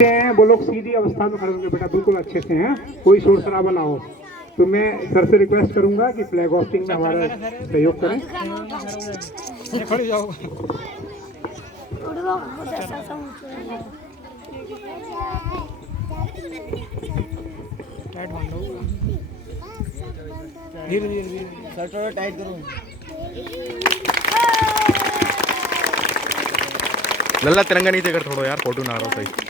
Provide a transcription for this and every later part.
हैं वो लोग सीधी अवस्था में खड़े होंगे बेटा, बिल्कुल अच्छे से हैं, कोई शोर शराबा ना हो। तो मैं सर से रिक्वेस्ट करूंगा कि फ्लैग होस्टिंग में हमारा सहयोग करें। धीरे धीरे शर्ट थोड़ा टाइट करो। लल्ला तिरंगा नीचे कर थोड़ा यार, फोटो ना आ रहा सही।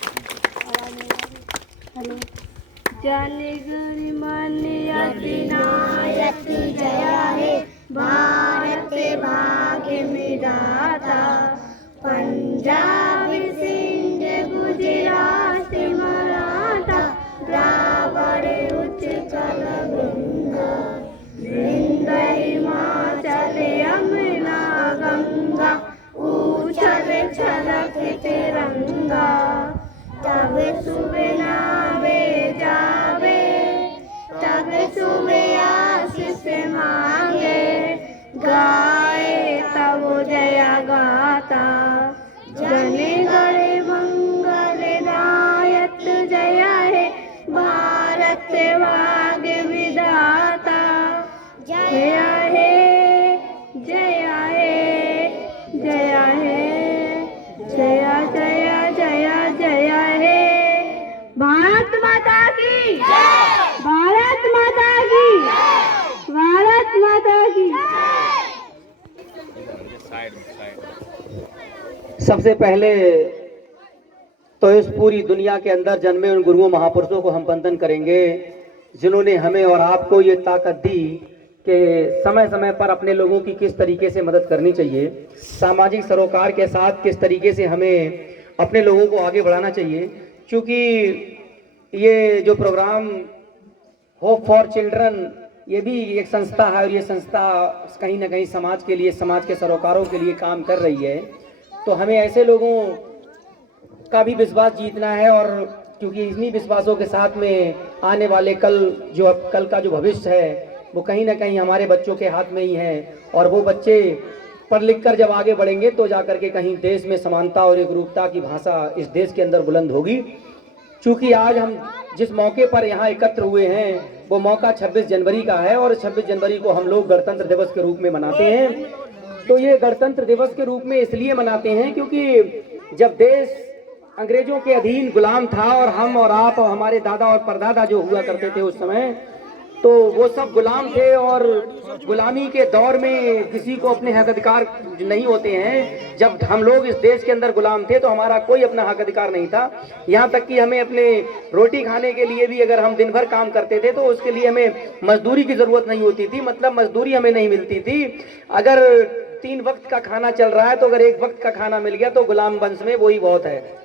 जाने गणिमान्य अधिनायक जया हे, भारत भाग्य विधाता। पंजाब सिंध गुजरात मराठा, द्राविड़ उत्कल गंगा, विंध्य हिमाचल यमुना गंगा, उछल छलक तिरंगा। तब सुबह नावे जावे, तब सुबह आशीष मांगे, गाए तब जया गाता। जन गण मंगल दायक जया है, भारत भाग्य विधाता। जया है जया है जया है, जया जया जया जया है। भारत माता की भारत माता की भारत माता की। सबसे पहले तो इस पूरी दुनिया के अंदर जन्मे उन गुरुओं महापुरुषों को हम वंदन करेंगे, जिन्होंने हमें और आपको ये ताकत दी कि समय समय पर अपने लोगों की किस तरीके से मदद करनी चाहिए, सामाजिक सरोकार के साथ किस तरीके से हमें अपने लोगों को आगे बढ़ाना चाहिए। क्योंकि ये जो प्रोग्राम होप फॉर चिल्ड्रन, ये भी एक संस्था है और ये संस्था कहीं ना कहीं समाज के लिए, समाज के सरोकारों के लिए काम कर रही है। तो हमें ऐसे लोगों का भी विश्वास जीतना है, और क्योंकि इन्हीं विश्वासों के साथ में आने वाले कल का जो भविष्य है वो कहीं ना कहीं हमारे बच्चों के हाथ में ही है। और वो बच्चे पढ़ लिख कर जब आगे बढ़ेंगे तो जाकर के कहीं देश में समानता और एकरूपता की भाषा इस देश के अंदर बुलंद होगी। क्योंकि आज हम जिस मौके पर यहाँ एकत्र हुए हैं वो मौका 26 जनवरी का है, और 26 जनवरी को हम लोग गणतंत्र दिवस के रूप में मनाते हैं। तो ये गणतंत्र दिवस के रूप में इसलिए मनाते हैं क्योंकि जब देश अंग्रेजों के अधीन गुलाम था, और हम और आप और हमारे दादा और परदादा जो हुआ करते थे उस समय, तो वो सब गुलाम थे। और गुलामी के दौर में किसी को अपने हक अधिकार नहीं होते हैं। जब हम लोग इस देश के अंदर गुलाम थे तो हमारा कोई अपना हक अधिकार नहीं था। यहाँ तक कि हमें अपने रोटी खाने के लिए भी अगर हम दिन भर काम करते थे तो उसके लिए हमें मजदूरी की जरूरत नहीं होती थी, मतलब मजदूरी हमें नहीं मिलती थी। अगर 3 वक्त का खाना चल रहा है तो अगर 1 वक्त का खाना मिल गया तो गुलाम वंश में वही बहुत है।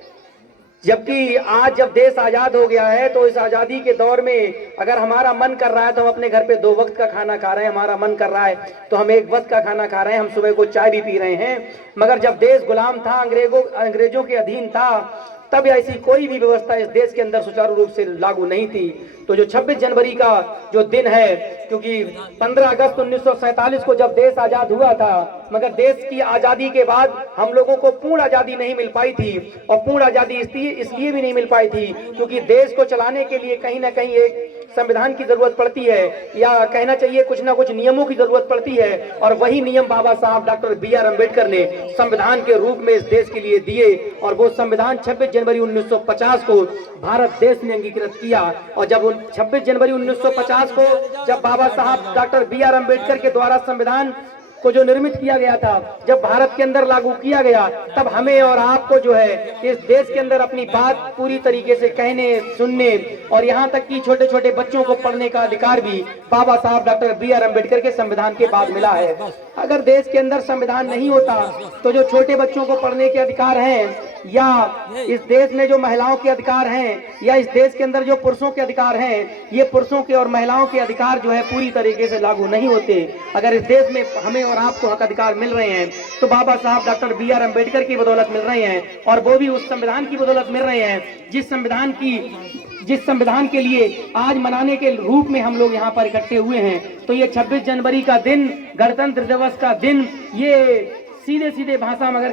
जबकि आज जब देश आजाद हो गया है तो इस आजादी के दौर में अगर हमारा मन कर रहा है तो हम अपने घर पे 2 वक्त का खाना खा रहे हैं, हमारा मन कर रहा है तो हम 1 वक्त का खाना खा रहे हैं, हम सुबह को चाय भी पी रहे हैं। मगर जब देश गुलाम था, अंग्रेजों के अधीन था, तब ऐसी कोई भी व्यवस्था इस देश के अंदर सुचारू रूप से लागू नहीं थी। तो जो 26 जनवरी का जो दिन है, क्योंकि 15 अगस्त 1947 को जब देश आजाद हुआ था, मगर देश की आजादी के बाद हम लोगों को पूर्ण आजादी नहीं मिल पाई थी। और पूर्ण आजादी इसलिए भी नहीं मिल पाई थी क्योंकि देश को चलाने के लिए कहीं ना कहीं एक संविधान की जरूरत पड़ती है, या कहना चाहिए कुछ ना कुछ नियमों की जरूरत पड़ती है। और वही नियम बाबा साहब डॉक्टर BR अम्बेडकर ने संविधान के रूप में इस देश के लिए दिए, और वो संविधान 26 जनवरी 1950 को भारत देश ने अंगीकृत किया। और जब 26 जनवरी 1950 को जब बाबा साहब डॉक्टर BR अम्बेडकर के द्वारा संविधान को जो निर्मित किया गया था, जब भारत के अंदर लागू किया गया, तब हमें और आपको जो है इस देश के अंदर अपनी बात पूरी तरीके से कहने, सुनने, और यहाँ तक कि छोटे छोटे बच्चों को पढ़ने का अधिकार भी बाबा साहब डॉक्टर BR अम्बेडकर के संविधान के बाद मिला है। अगर देश के अंदर संविधान नहीं होता तो जो छोटे बच्चों को पढ़ने के अधिकार हैं, या इस देश में जो महिलाओं के अधिकार हैं, या इस देश के अंदर जो पुरुषों के अधिकार हैं, ये पुरुषों के और महिलाओं के अधिकार जो है पूरी तरीके से लागू नहीं होते। अगर इस देश में हमें और आपको हक अधिकार मिल रहे हैं तो बाबा साहब डॉक्टर BR अम्बेडकर की बदौलत मिल रहे हैं, और वो भी उस संविधान की बदौलत मिल रहे हैं जिस संविधान के लिए आज मनाने के रूप में हम लोग यहाँ पर इकट्ठे हुए हैं। तो ये 26 जनवरी का दिन, गणतंत्र दिवस का दिन, ये सीधे सीधे भाषा में अगर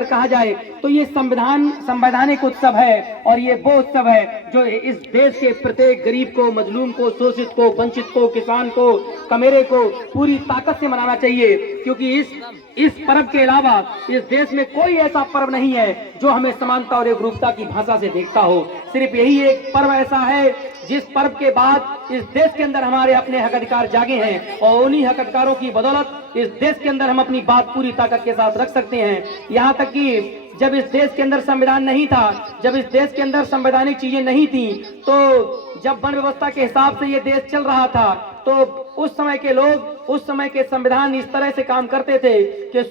कहा जाए तो ये संवैधानिक उत्सव है और ये वो उत्सव है जो इस देश के प्रत्येक गरीब को, मजलूम को, शोषित को, वंचित को, किसान को, कमेरे को पूरी ताकत से मनाना चाहिए, क्योंकि इस पर्व के अलावा इस देश में कोई ऐसा पर्व नहीं है जो हमें समानता और एकरूपता की भाषा से देखता हो। सिर्फ यही एक पर्व ऐसा है जिस पर्व के बाद इस देश के अंदर हमारे अपने हक अधिकार जागे हैं और उन्हीं हक अधिकारों की बदौलत इस देश के अंदर हम अपनी बात पूरी ताकत के साथ रख सकते हैं। यहाँ तक कि जब इस देश के अंदर संविधान नहीं था, जब इस देश के अंदर संवैधानिक चीजें नहीं थी, तो जब वन व्यवस्था के हिसाब से ये देश चल रहा था, तो उस समय के लोग, उस समय के संविधान इस तरह से काम करते थे कि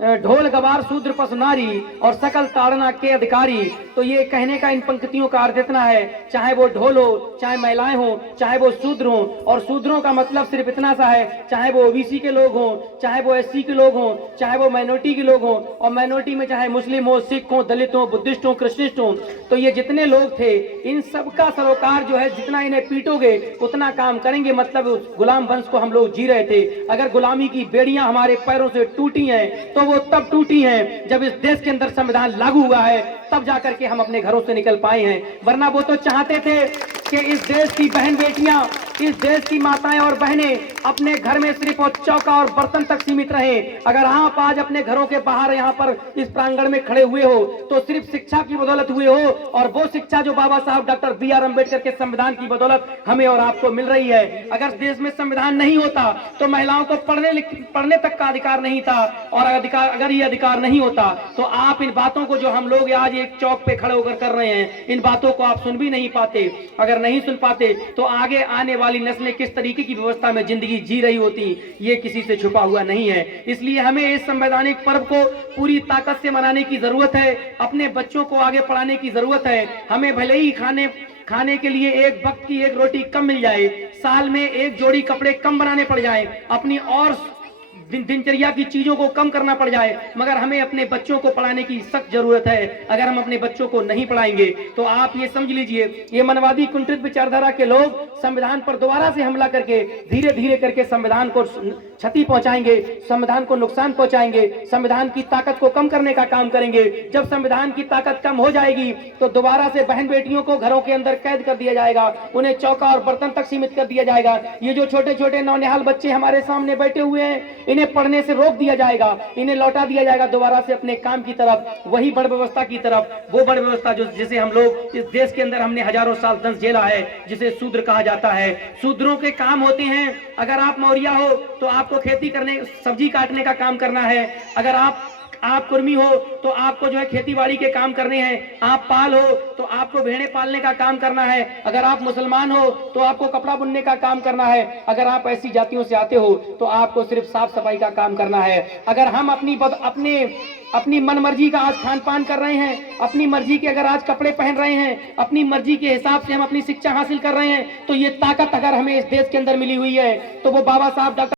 ढोल गवार शूद्र पशु नारी और सकल ताड़ना के अधिकारी। तो ये कहने का इन पंक्तियों का अर्थ इतना है, चाहे वो ढोल हो, चाहे महिलाएं हो, चाहे वो शूद्र हो, और शूद्रों का मतलब सिर्फ इतना सा है, चाहे वो ओबीसी के लोग हों, चाहे वो एससी के लोग हों, चाहे वो माइनॉरिटी के लोग हों, और माइनॉरिटी में चाहे मुस्लिम हो, सिख हो, दलित हो, बुद्धिस्ट हो, क्रिश्चियन हो, तो ये जितने लोग थे इन सबका सरोकार जो है, जितना इन्हें पीटोगे उतना काम करेंगे। मतलब उस गुलाम वंश को हम लोग जी रहे थे। अगर गुलामी की बेड़ियां हमारे पैरों से टूटी हैं तो वो तब टूटी हैं जब इस देश के अंदर संविधान लागू हुआ है, तब जाकर के हम अपने घरों से निकल पाए हैं। वरना वो तो चाहते थे कि इस देश की बहन बेटियां, इस देश की माताएं और बहनें अपने घर में सिर्फ और चौका और बर्तन तक सीमित रहें। अगर आप आज अपने घरों के बाहर यहाँ पर इस प्रांगण में खड़े हुए हो तो सिर्फ शिक्षा की बदौलत हुए हो, और वो शिक्षा जो बाबा साहब डॉक्टर बी.आर. अम्बेडकर के संविधान की बदौलत हमें और आपको मिल रही है। अगर देश में संविधान नहीं होता तो महिलाओं को पढ़ने तक का अधिकार नहीं था, और अगर ये अधिकार नहीं होता तो आप इन बातों को जो हम लोग आज एक चौक पे खड़े होकर कर रहे हैं, इन बातों को आप सुन भी नहीं पाते। अगर नहीं सुन पाते तो आगे आने वाली नस्लें किस तरीके की व्यवस्था में जिंदगी जी रही होती, ये किसी से छुपा हुआ नहीं है। इसलिए हमें इस संवैधानिक पर्व को पूरी ताकत से मनाने की जरूरत है। अपने बच्चों को आगे पढ़ाने की जरूरत है। हमें भले ही खाने के लिए एक वक्त की एक रोटी कम मिल जाए, साल में एक जोड़ी कपड़े कम बनाने पड़ जाए, अपनी और दिनचर्या की चीजों को कम करना पड़ जाए, मगर हमें अपने बच्चों को पढ़ाने की सख्त जरूरत है। अगर हम अपने बच्चों को नहीं पढ़ाएंगे तो आप ये समझ लीजिए, ये मनवादी कुंठित विचारधारा के लोग संविधान पर दोबारा से हमला करके धीरे धीरे करके संविधान को क्षति पहुंचाएंगे, संविधान को नुकसान पहुंचाएंगे, संविधान की ताकत को कम करने का काम करेंगे। जब संविधान की ताकत कम हो जाएगी तो दोबारा से बहन बेटियों को घरों के अंदर कैद कर दिया जाएगा, उन्हें चौका और बर्तन तक सीमित कर दिया जाएगा। ये जो छोटे छोटे नौनिहाल बच्चे हमारे सामने बैठे हुए हैं, इन्हें पढ़ने से रोक दिया जाएगा, इन्हें लौटा दिया जाएगा दोबारा से अपने काम की तरफ, वही बड़ व्यवस्था की तरफ। वो बड़ व्यवस्था जिसे हम लोग इस देश के अंदर हमने हजारों साल दंश झेला है, जिसे शूद्र कहा जाता है। शूद्रों के काम होते हैं, अगर आप मौर्या हो तो आपको खेती करने, सब्जी काटने का काम करना है। अगर आप कुर्मी हो तो आपको जो है खेती बाड़ी के काम करने हैं। आप पाल हो तो आपको भेड़े पालने का काम करना है। अगर आप मुसलमान हो तो आपको कपड़ा बुनने का काम करना है। अगर आप ऐसी जातियों से आते हो तो आपको सिर्फ साफ सफाई का काम करना है। अगर हम अपनी मन मर्जी का आज खान पान कर रहे हैं, अपनी मर्जी के अगर आज कपड़े पहन रहे हैं, अपनी मर्जी के हिसाब से हम अपनी शिक्षा हासिल कर रहे हैं, तो ये ताकत अगर हमें इस देश के अंदर मिली हुई है तो वो बाबा साहब डॉक्टर